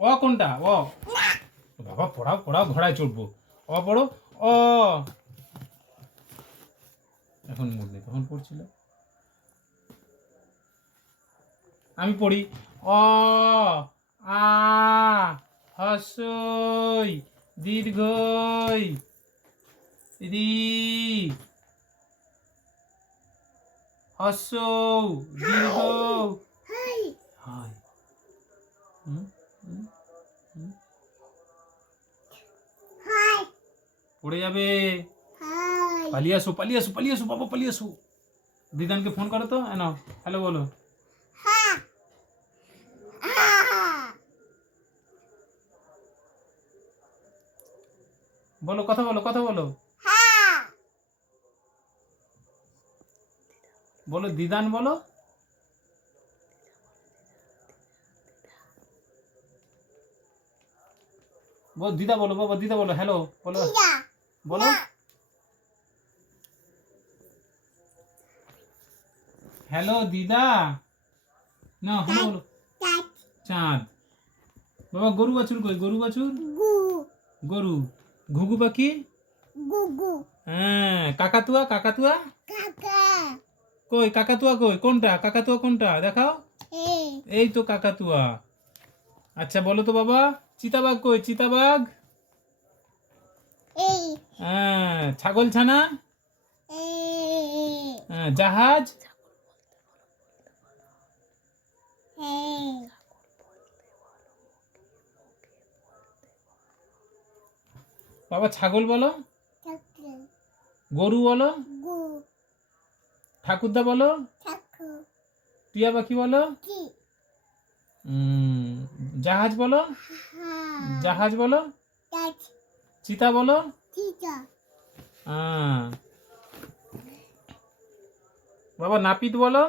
অ কোনটা? অ। বাবা পড়াও পড়াও ঘোড়ায় চড়বো। অ পড়ো অ। এখন মুড নেই তখন পড়ছিল? আমি পড়ি। অ আ হসই দীর্ঘই রি হসৌ দীর্ঘ। হুম হুম? পড়ে যাবে। পালিয়ে আসো পালিয়ে আসো পালিয়ে আসো বাবা পালিয়ে আসো। দিদানকে ফোন করো তো এনো হ্যালো বলো। বলো কথা বলো কথা বলো। বলো দিদান বলো। বল দিদা বলো বাবা দিদা বলো হ্যালো বলো। বলো। হ্যালো দিদা। না হ্যালো বলো। চাঁদ। বাবা গরু বাছুর কই? গরু বাছুর? গরু। ঘুঘু পাখি? হ্যাঁ কাকাতুয়া কাকাতুয়া? কই কাকাতুয়া কই? কোনটা? কাকাতুয়া কোনটা? দেখাও। এই তো কাকাতুয়া। আচ্ছা বলো তো বাবা। চিতাবাঘ কই? চিতাবাঘ? হ্যাঁ ছাগল ছানা? হ্যাঁ, জাহাজ? বাবা ছাগল বলো? গরু বলো? ঠাকুরদা বলো? টিয়া পাখি বলো? জাহাজ বলো? জাহাজ বলো? চিতা বলো? হ্যাঁ। বাবা নাপিত বলো।